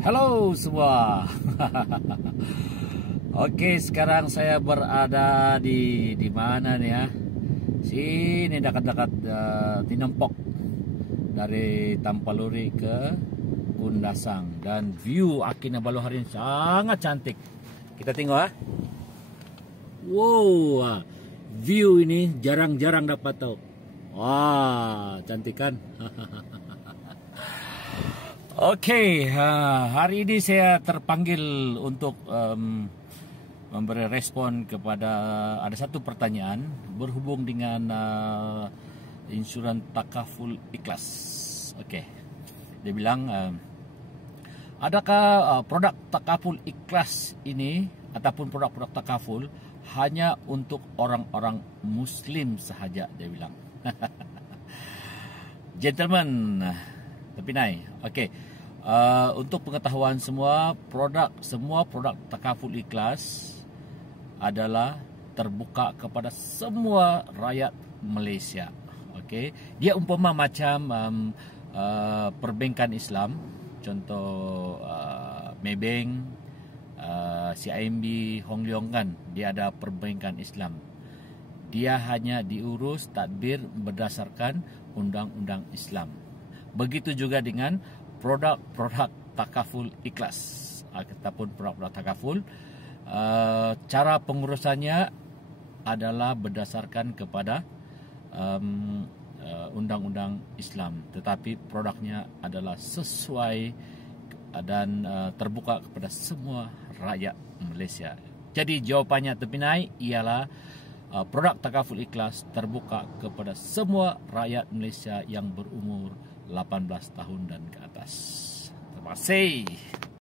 Halo semua. Oke, sekarang saya berada di mana nih ya? Sini dekat-dekat Tinempok, dari Tampaluri ke Kundasang, dan view Kinabalu hari ini sangat cantik. Kita tengok ya. Wow, view ini jarang-jarang dapat tahu. Wah, cantik kan? Oke, hari ini saya terpanggil untuk memberi respon kepada ada satu pertanyaan berhubung dengan insurans takaful ikhlas. Oke, dia bilang, adakah produk takaful ikhlas ini ataupun produk-produk takaful hanya untuk orang-orang Muslim sahaja? Dia bilang. Gentlemen, tapi naik. Okey. Untuk pengetahuan semua produk takaful ikhlas adalah terbuka kepada semua rakyat Malaysia. Okey. Dia umpama macam perbankan Islam, contoh Maybank, CIMB, Hong Leong kan, dia ada perbankan Islam. Dia hanya diurus tadbir berdasarkan undang-undang Islam. Begitu juga dengan produk-produk takaful ikhlas ataupun produk-produk takaful, cara pengurusannya adalah berdasarkan kepada undang-undang Islam, tetapi produknya adalah sesuai dan terbuka kepada semua rakyat Malaysia. Jadi jawapannya terpinai ialah produk takaful ikhlas terbuka kepada semua rakyat Malaysia yang berumur 18 tahun dan ke atas. Terima kasih.